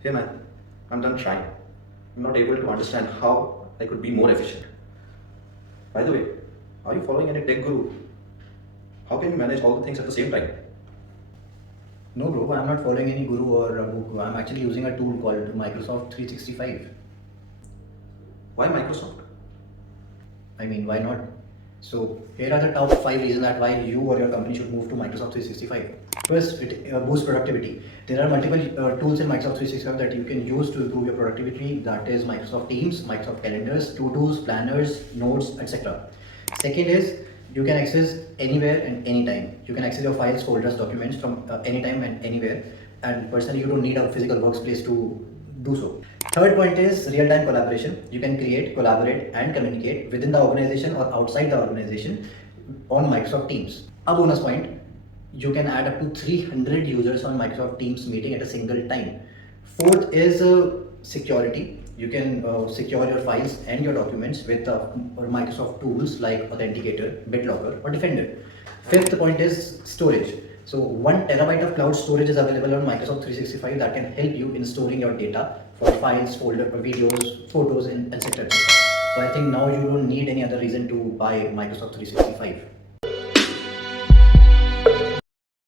Hey man, I'm done trying. I'm not able to understand how I could be more efficient. By the way, are you following any tech guru? How can you manage all the things at the same time? No, bro, I'm not following any guru or a book. I'm actually using a tool called Microsoft 365. Why Microsoft? I mean, why not? So, here are the top 5 reasons that why you or your company should move to Microsoft 365. First, it boosts productivity. There are multiple tools in Microsoft 365 that you can use to improve your productivity. That is Microsoft Teams, Microsoft Calendars, to-dos, planners, notes, etc. Second is you can access anywhere and anytime. You can access your files, folders, documents from anytime and anywhere. And personally, you don't need a physical workspace to do so. Third point is real-time collaboration. You can create, collaborate, and communicate within the organization or outside the organization on Microsoft Teams. A bonus point, you can add up to 300 users on Microsoft Teams meeting at a single time. Fourth is security. You can secure your files and your documents with Microsoft tools like Authenticator, BitLocker, or Defender. Fifth point is storage. So 1 terabyte of cloud storage is available on Microsoft 365 that can help you in storing your data for files, folder, videos, photos, and etc. So I think now you don't need any other reason to buy Microsoft 365.